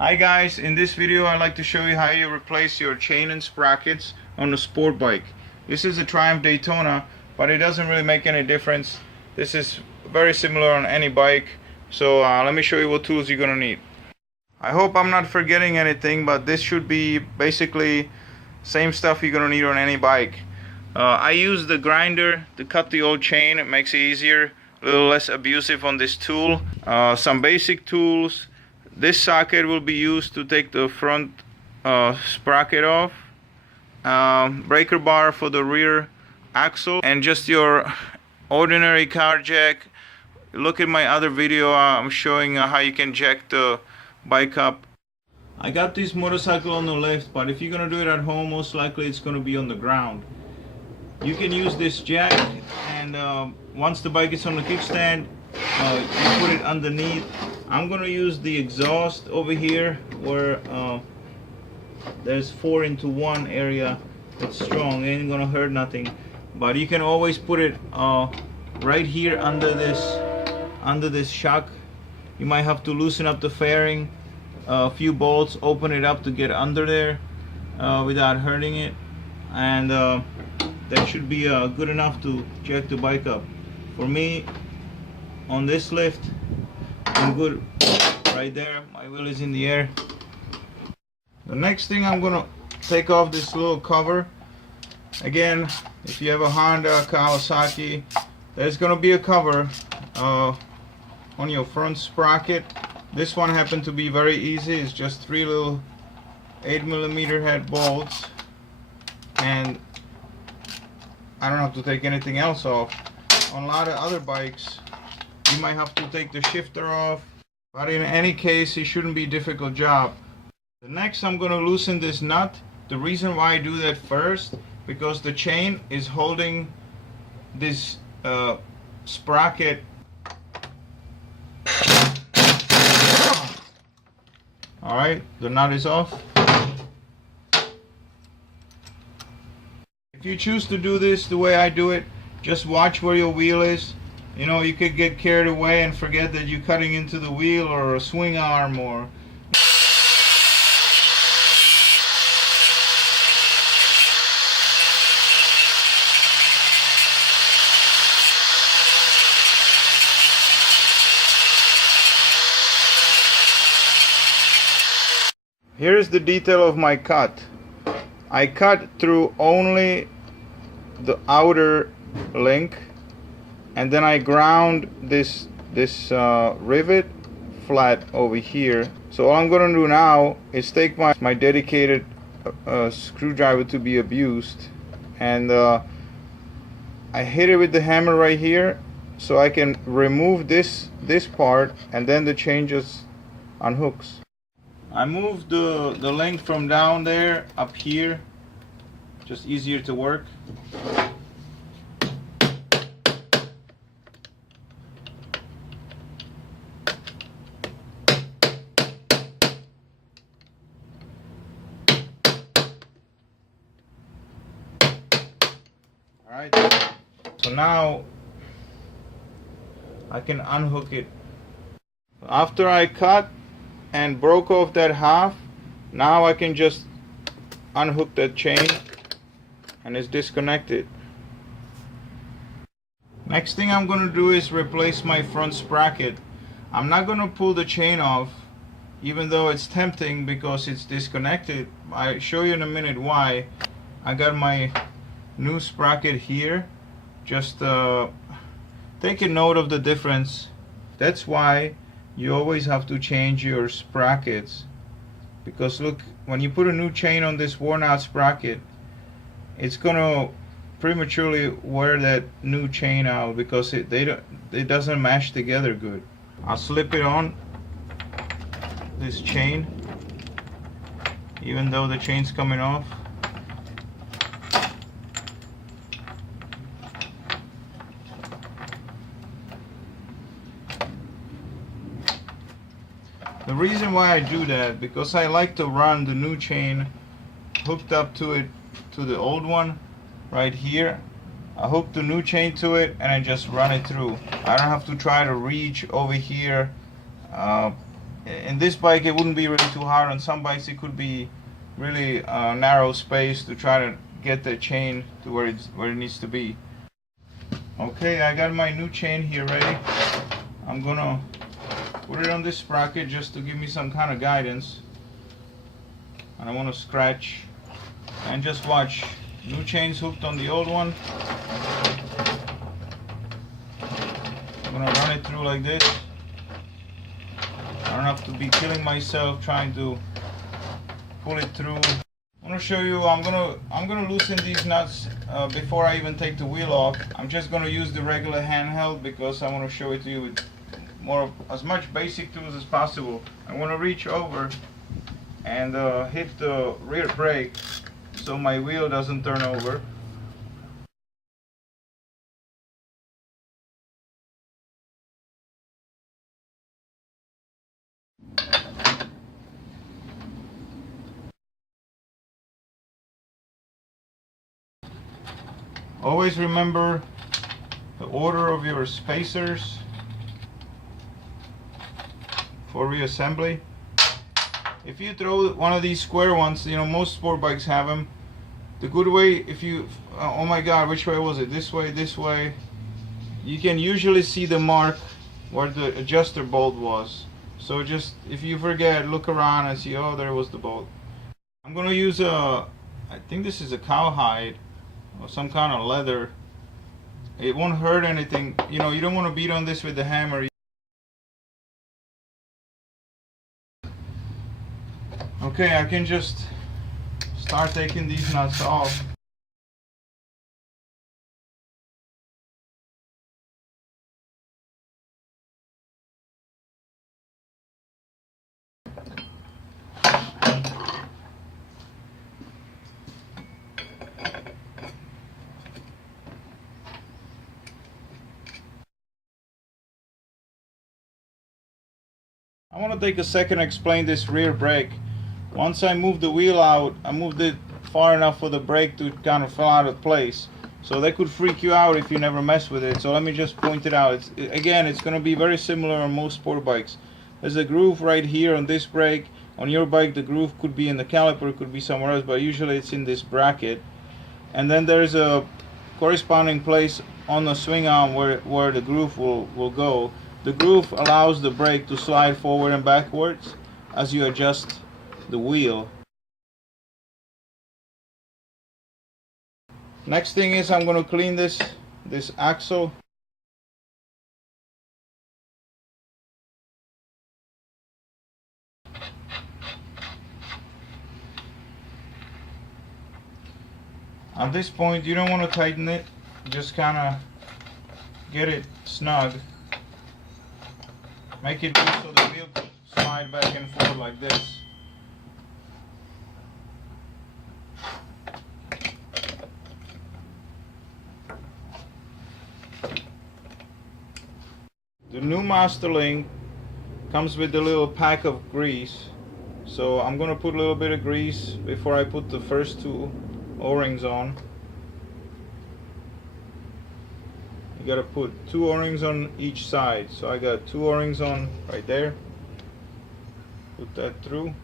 Hi guys, in this video I'd like to show you how you replace your chain and sprockets on a sport bike. This is a Triumph Daytona, but it doesn't really make any difference. This is very similar on any bike, so let me show you what tools you're gonna need. I hope I'm not forgetting anything, but this should be basically same stuff you're gonna need on any bike. I use the grinder to cut the old chain. It makes it easier, a little less abusive on this tool. Some basic tools. This socket will be used to take the front sprocket off, breaker bar for the rear axle, and just your ordinary car jack. Look at my other video, I'm showing how you can jack the bike up. I got this motorcycle on the lift, but if you're gonna do it at home, most likely it's gonna be on the ground. You can use this jack, and once the bike is on the kickstand, you put it underneath. I'm gonna use the exhaust over here where there's 4-into-1 area. It's strong, it ain't gonna hurt nothing. But you can always put it right here under this shock. You might have to loosen up the fairing, a few bolts, open it up to get under there without hurting it, and that should be good enough to jack the bike up. For me, on this lift, I'm good right there. My wheel is in the air. The next thing, I'm gonna take off this little cover. Again, if you have a Honda, Kawasaki, there's gonna be a cover on your front sprocket. This one happened to be very easy. It's just 3 little 8mm head bolts, and I don't have to take anything else off. On a lot of other bikes, you might have to take the shifter off, but in any case, it shouldn't be a difficult job. The next, I'm going to loosen this nut. The reason why I do that first, because the chain is holding this sprocket. Alright, the nut is off. If you choose to do this the way I do it, just watch where your wheel is. You know, you could get carried away and forget that you're cutting into the wheel or a swing arm or... Here's the detail of my cut. I cut through only the outer link, and then I ground this rivet flat over here. So all I'm gonna do now is take my dedicated screwdriver to be abused, and I hit it with the hammer right here, so I can remove this part, and then the chain just unhooks. I moved the length from down there up here, just easier to work. Alright, so now I can unhook it. After I cut and broke off that half, now I can just unhook that chain, and it's disconnected. Next thing I'm going to do is replace my front sprocket. I'm not going to pull the chain off, even though it's tempting because it's disconnected. I'll show you in a minute why. I got my new sprocket here. Just take a note of the difference. That's why you always have to change your sprockets, because look, when you put a new chain on this worn out sprocket, it's gonna prematurely wear that new chain out because it doesn't mash together good. I'll slip it on this chain even though the chain's coming off. The reason why I do that, because I like to run the new chain hooked up to it, to the old one right here. I hook the new chain to it and I just run it through. I don't have to try to reach over here in this bike it wouldn't be really too hard. On some bikes it could be really narrow space to try to get the chain to where it needs to be. Okay, I got my new chain here ready. I'm gonna put it on this sprocket just to give me some kind of guidance. And I want to scratch and just watch. New chain's hooked on the old one. I'm gonna run it through like this. I don't have to be killing myself trying to pull it through. I'm gonna show you. I'm gonna loosen these nuts before I even take the wheel off. I'm just gonna use the regular handheld because I want to show it to you with as much basic tools as possible. I want to reach over and hit the rear brake so my wheel doesn't turn over. Always remember the order of your spacers for reassembly. If you throw one of these square ones, you know most sport bikes have them. The good way, if you, oh my god, which way was it? This way, this way. You can usually see the mark where the adjuster bolt was. So just, if you forget, look around and see, oh, there was the bolt. I'm gonna use I think this is a cowhide or some kind of leather. It won't hurt anything. You know, you don't want to beat on this with the hammer. Okay, I can just start taking these nuts off. I want to take a second to explain this rear brake. Once I moved the wheel out, I moved it far enough for the brake to kind of fall out of place. So that could freak you out if you never mess with it. So let me just point it out. Again, it's going to be very similar on most sport bikes. There's a groove right here on this brake. On your bike, the groove could be in the caliper, could be somewhere else, but usually it's in this bracket. And then there's a corresponding place on the swing arm where the groove will go. The groove allows the brake to slide forward and backwards as you adjust the wheel. Next thing is I'm going to clean this axle. At this point you don't want to tighten it, just kind of get it snug. Make it loose so the wheel can slide back and forth like this. The new Master Link comes with a little pack of grease. So I'm going to put a little bit of grease before I put the first two O-rings on. You got to put 2 O-rings on each side. So I got 2 O-rings on right there. Put that through.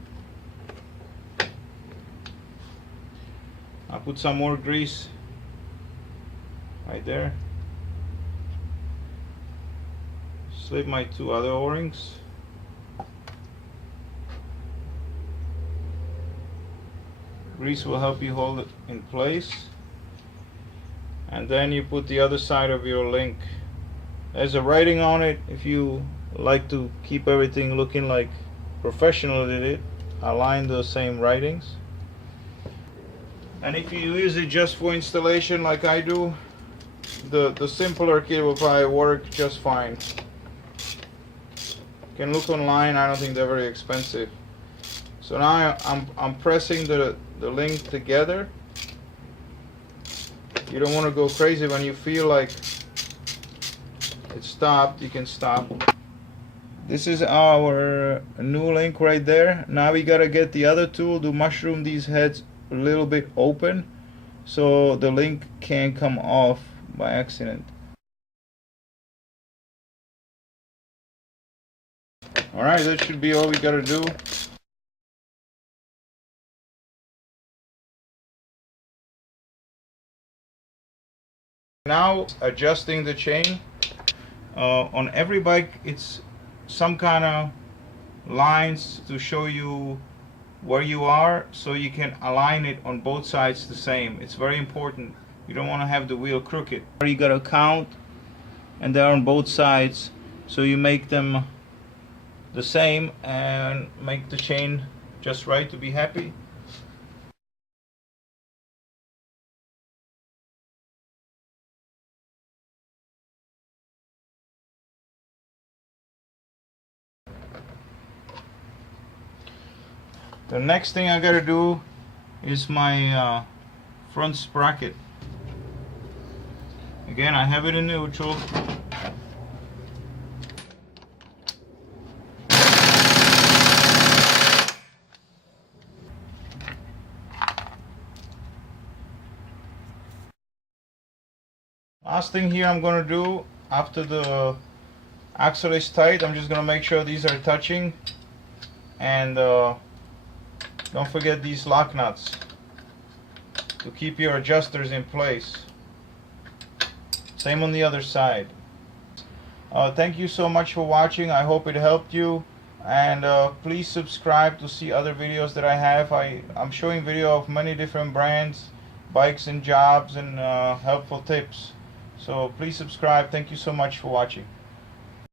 I'll put some more grease right there. Slip my 2 other O-rings. Grease will help you hold it in place. And then you put the other side of your link. There's a writing on it. If you like to keep everything looking like professional did it, align the same writings. And if you use it just for installation like I do, the simpler kit will probably work just fine. You can look online. I don't think they're very expensive. So now I'm pressing the link together. You don't want to go crazy. When you feel like it's stopped, you can stop. This is our new link right there. Now we gotta get the other tool to mushroom these heads a little bit open so the link can't come off by accident. Alright, that should be all we gotta do. Now adjusting the chain. On every bike it's some kind of lines to show you where you are, so you can align it on both sides the same. It's very important. You don't want to have the wheel crooked. You gotta count, and they're on both sides, so you make them the same and make the chain just right to be happy. The next thing I gotta do is my front sprocket. Again, I have it in neutral. Last thing here I'm gonna do, after the axle is tight, I'm just gonna make sure these are touching, and don't forget these lock nuts to keep your adjusters in place. Same on the other side. Thank you so much for watching. I hope it helped you, and please subscribe to see other videos that I have. I'm showing video of many different brands, bikes and jobs, and helpful tips. So please subscribe. Thank you so much for watching.